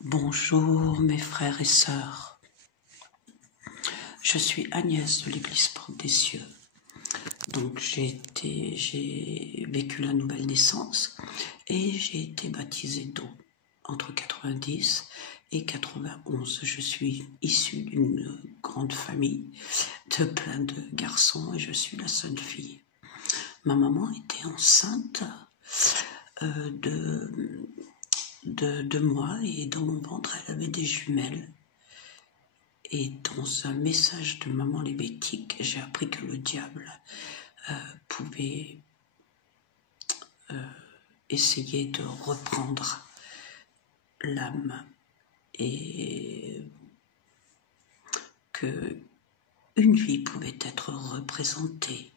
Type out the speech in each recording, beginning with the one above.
Bonjour mes frères et sœurs, je suis Agnès de l'Église Porte des Cieux. Donc j'ai vécu la nouvelle naissance et j'ai été baptisée d'eau entre 90 et 91. Je suis issue d'une grande famille de plein de garçons et je suis la seule fille. Ma maman était enceinte de moi et dans mon ventre elle avait des jumelles. Et dans un message de maman lévitique, j'ai appris que le diable pouvait essayer de reprendre l'âme et que une vie pouvait être représentée.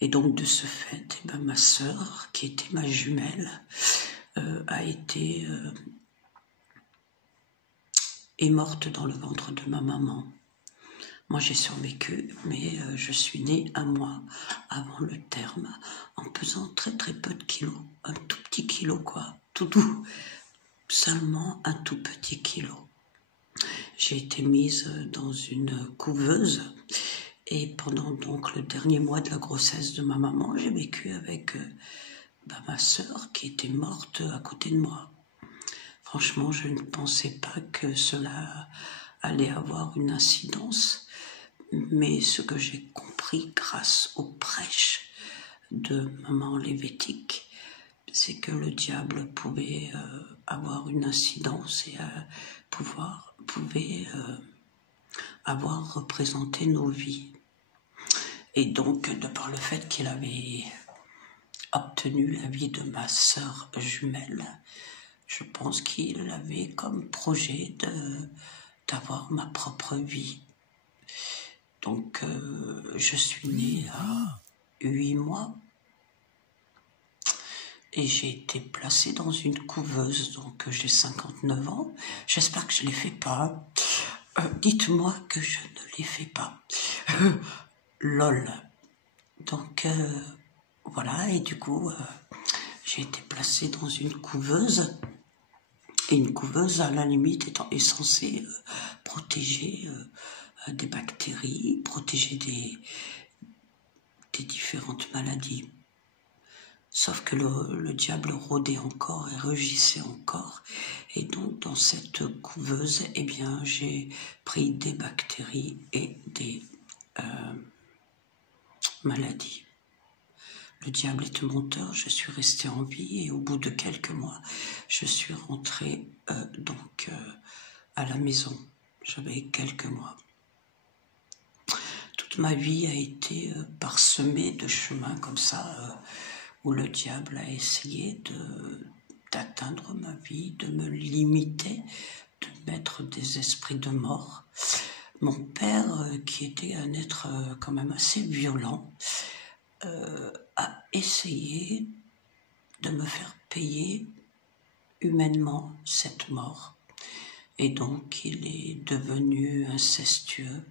Et donc de ce fait, ma sœur, qui était ma jumelle, est morte dans le ventre de ma maman. Moi, j'ai survécu, mais je suis née un mois avant le terme, en pesant très très peu de kilos, un tout petit kilo quoi, tout doux, seulement un tout petit kilo. J'ai été mise dans une couveuse et pendant donc le dernier mois de la grossesse de ma maman, j'ai vécu avec ma sœur qui était morte à côté de moi. Franchement, je ne pensais pas que cela allait avoir une incidence, mais ce que j'ai compris grâce aux prêches de maman lévitique, c'est que le diable pouvait avoir une incidence et pouvait avoir représenté nos vies. Et donc, de par le fait qu'il avait obtenu la vie de ma sœur jumelle, je pense qu'il avait comme projet d'avoir ma propre vie. Donc, je suis née à 8 mois et j'ai été placée dans une couveuse. Donc, j'ai 59 ans. J'espère que je ne les fais pas. Dites-moi que je ne les fais pas. Lol. Donc, voilà. Et du coup, j'ai été placée dans une couveuse. Et une couveuse, à la limite, est censée protéger des bactéries, protéger des différentes maladies. Sauf que le diable rôdait encore et rugissait encore. Et donc, dans cette couveuse, eh bien, j'ai pris des bactéries et des maladies. Le diable est menteur, je suis restée en vie et au bout de quelques mois, je suis rentrée à la maison. J'avais quelques mois. Toute ma vie a été parsemée de chemins comme ça, où le diable a essayé d'atteindre ma vie, de me limiter, de mettre des esprits de mort. Mon père, qui était un être quand même assez violent, a essayé de me faire payer humainement cette mort. Et donc, il est devenu incestueux.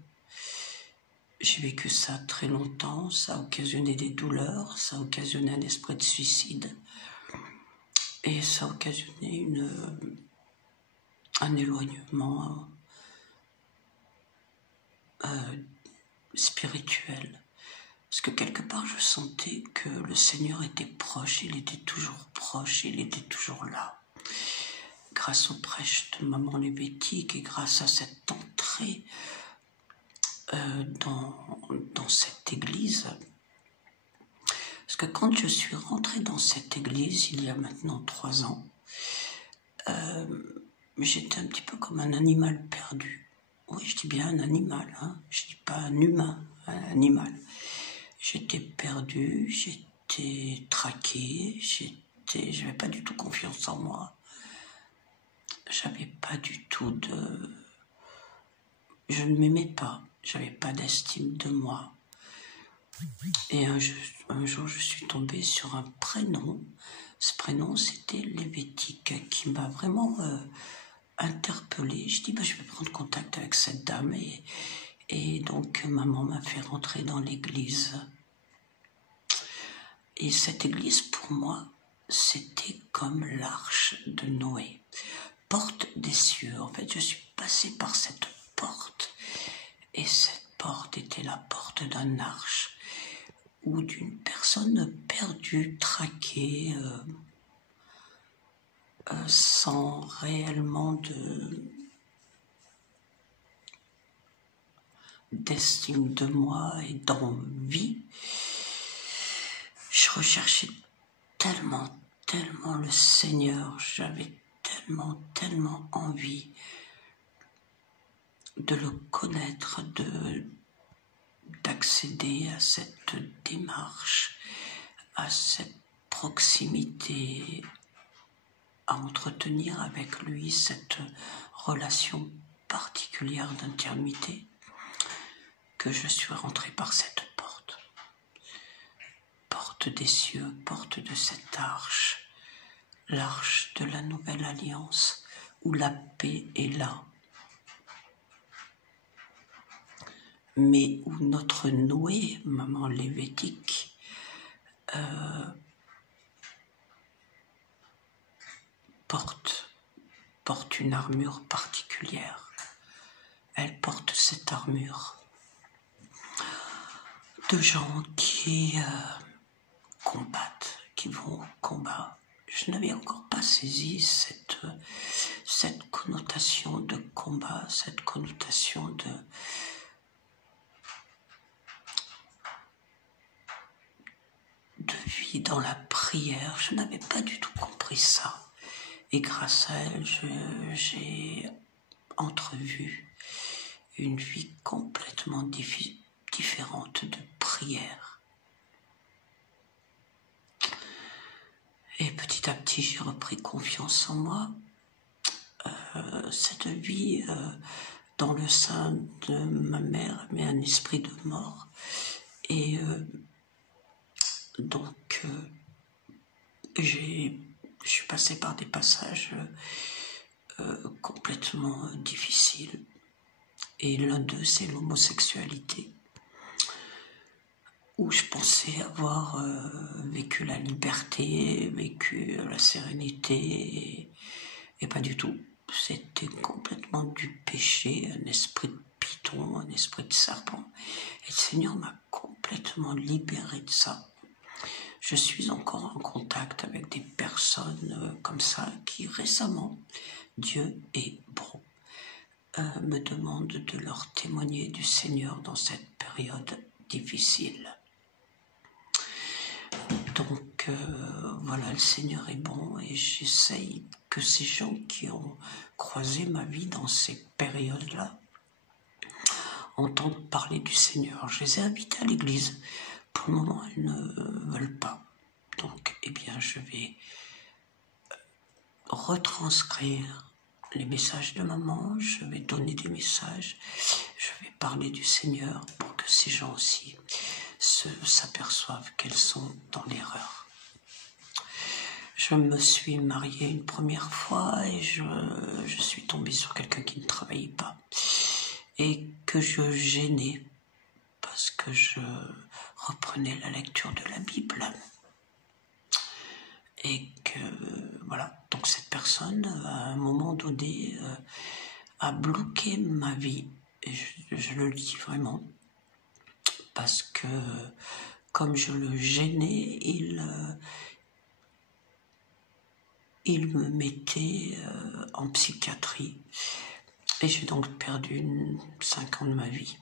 J'ai vécu ça très longtemps, ça a occasionné des douleurs, ça a occasionné un esprit de suicide. Et ça a occasionné un éloignement spirituel. Parce que quelque part, je sentais que le Seigneur était proche, il était toujours proche, il était toujours là. Grâce aux prêches de maman lévitique et grâce à cette entrée dans cette église. Parce que quand je suis rentrée dans cette église, il y a maintenant 3 ans, j'étais un petit peu comme un animal perdu. Oui, je dis bien un animal, hein. Je dis pas un humain, un animal. J'étais perdu, j'étais traqué, j'avais pas du tout confiance en moi. J'avais pas du tout je ne m'aimais pas, j'avais pas d'estime de moi. Et un jour, je suis tombée sur un prénom. Ce prénom, c'était lévitique, qui m'a vraiment interpellée. Je dis, je vais prendre contact avec cette dame. Et donc, maman m'a fait rentrer dans l'église. Et cette église, pour moi, c'était comme l'arche de Noé. Porte des cieux. En fait, je suis passé par cette porte. Et cette porte était la porte d'un arche ou d'une personne perdue, traquée, sans réellement d'estime de moi et d'envie. Je recherchais tellement le Seigneur, j'avais tellement envie de le connaître, d'accéder à cette démarche, à cette proximité, à entretenir avec lui cette relation particulière d'intimité, que je suis rentré par cette porte. Porte des cieux, porte de cette arche, l'arche de la nouvelle alliance, où la paix est là, mais où notre Noé, maman lévitique, porte une armure particulière. Elle porte cette armure de gens qui combattent, qui vont au combat. Je n'avais encore pas saisi cette connotation de combat, cette connotation de vie dans la prière. Je n'avais pas du tout compris ça. Et grâce à elle, j'ai entrevu une vie complètement différente de prière. Et petit à petit, j'ai repris confiance en moi. Cette vie dans le sein de ma mère met un esprit de mort. Et donc, je suis passé par des passages complètement difficiles. Et l'un d'eux, c'est l'homosexualité, où je pensais avoir vécu la liberté, vécu la sérénité, et pas du tout. C'était complètement du péché, un esprit de python, un esprit de serpent. Et le Seigneur m'a complètement libéré de ça. Je suis encore en contact avec des personnes comme ça qui récemment, Dieu est bon, me demandent de leur témoigner du Seigneur dans cette période difficile. Donc voilà, le Seigneur est bon et j'essaye que ces gens qui ont croisé ma vie dans ces périodes-là entendent parler du Seigneur. Je les ai invités à l'église. Pour le moment, ils ne veulent pas. Donc, eh bien, je vais retranscrire les messages de maman, je vais donner des messages, je vais parler du Seigneur pour que ces gens aussi s'aperçoivent qu'elles sont dans l'erreur. Je me suis mariée une première fois et je suis tombée sur quelqu'un qui ne travaillait pas et que je gênais parce que je reprenais la lecture de la Bible. Et que, voilà, donc cette personne, à un moment donné, a bloqué ma vie. Et je le dis vraiment, parce que, comme je le gênais, il me mettait en psychiatrie. Et j'ai donc perdu 5 ans de ma vie.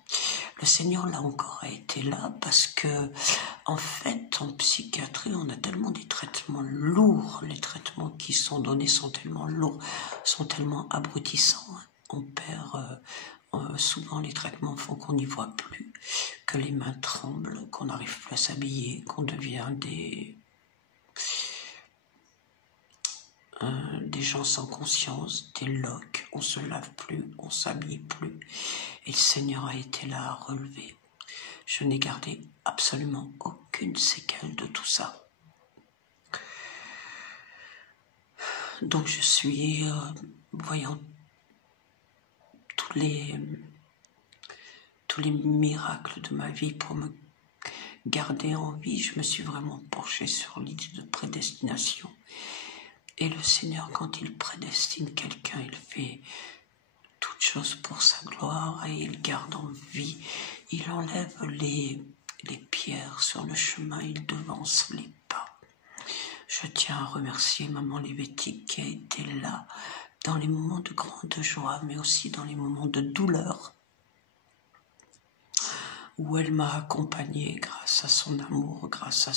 Le Seigneur, là encore, a été là parce que, en fait, en psychiatrie, on a tellement des traitements lourds. Les traitements qui sont donnés sont tellement lourds, sont tellement abrutissants. On perd, souvent les traitements font qu'on n'y voit plus, que les mains tremblent, qu'on n'arrive plus à s'habiller, qu'on devient des gens sans conscience, des loques, on se lave plus, on s'habille plus. Et le Seigneur a été là à relever. Je n'ai gardé absolument aucune séquelle de tout ça. Donc je suis, voyant tous les miracles de ma vie pour me garder en vie, je me suis vraiment penchée sur l'idée de prédestination. Et le Seigneur, quand il prédestine quelqu'un, il fait toutes choses pour sa gloire et il garde en vie. Il enlève les pierres sur le chemin, il devance les pas. Je tiens à remercier Maman Lévétique qui a été là dans les moments de grande joie, mais aussi dans les moments de douleur, où elle m'a accompagnée grâce à son amour, grâce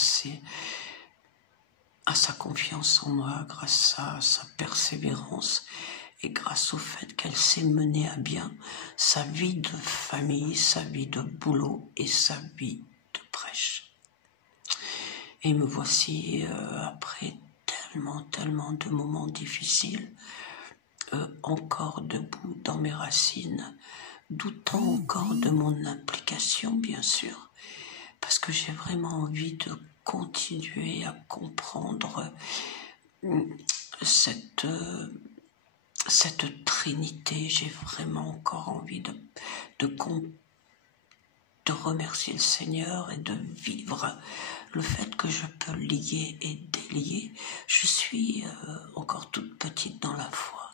à sa confiance en moi, grâce à sa persévérance et grâce au fait qu'elle s'est menée à bien sa vie de famille, sa vie de boulot et sa vie de prêche. Et me voici après tellement de moments difficiles, encore debout dans mes racines, doutant encore de mon implication, bien sûr, parce que j'ai vraiment envie de continuer à comprendre cette Trinité. J'ai vraiment encore envie de remercier le Seigneur et de vivre le fait que je peux lier et délier. Je suis encore toute petite dans la foi,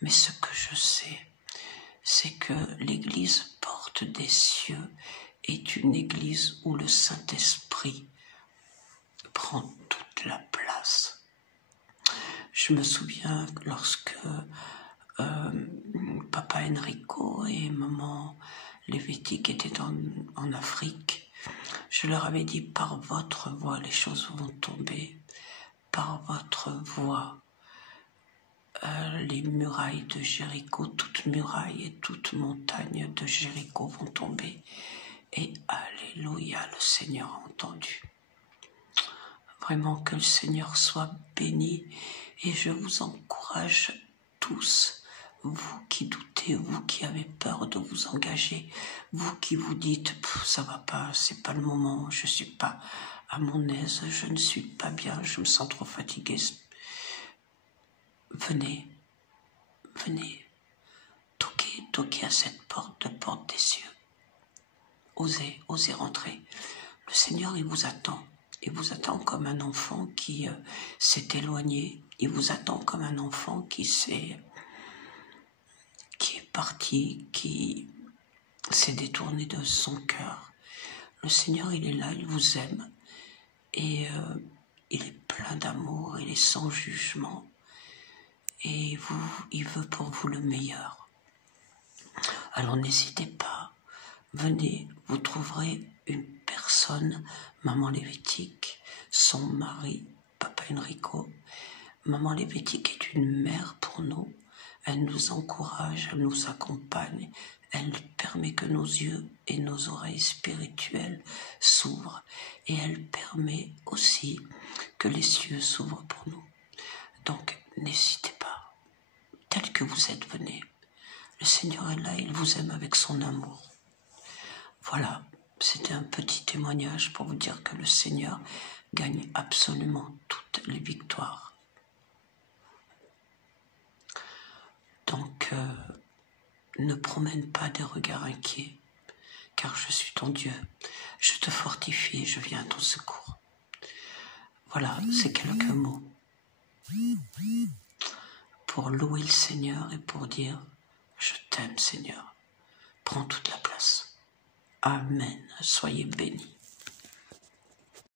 mais ce que je sais, c'est que l'Église porte des cieux est une Église où le Saint-Esprit prend toute la place. Je me souviens lorsque Papa Enrico et Maman Lévétique étaient en Afrique, je leur avais dit, par votre voix, les choses vont tomber. Par votre voix, les murailles de Jéricho, toute muraille et toute montagne de Jéricho vont tomber. Et alléluia, le Seigneur a entendu. Vraiment que le Seigneur soit béni. Et je vous encourage tous, vous qui doutez, vous qui avez peur de vous engager, vous qui vous dites ça va pas, c'est pas le moment, je suis pas à mon aise, je ne suis pas bien, je me sens trop fatigué. Venez, toquez à cette porte des cieux. Osez rentrer. Le Seigneur, il vous attend comme un enfant qui s'est éloigné. Il vous attend comme un enfant qui est parti, qui s'est détourné de son cœur. Le Seigneur, il est là, il vous aime. Et il est plein d'amour, il est sans jugement. Et il veut pour vous le meilleur. Alors n'hésitez pas. Venez, vous trouverez une personne, Maman Lévétique, son mari, Papa Enrico. Maman Lévétique est une mère pour nous. Elle nous encourage, elle nous accompagne. Elle permet que nos yeux et nos oreilles spirituelles s'ouvrent. Et elle permet aussi que les cieux s'ouvrent pour nous. Donc, n'hésitez pas. Tel que vous êtes, venez. Le Seigneur est là, il vous aime avec son amour. Voilà, c'était un petit témoignage pour vous dire que le Seigneur gagne absolument toutes les victoires. Donc, ne promène pas des regards inquiets, car je suis ton Dieu. Je te fortifie et je viens à ton secours. Voilà, c'est quelques mots pour louer le Seigneur et pour dire « Je t'aime, Seigneur. Prends toute la place. » Amen. Soyez bénis.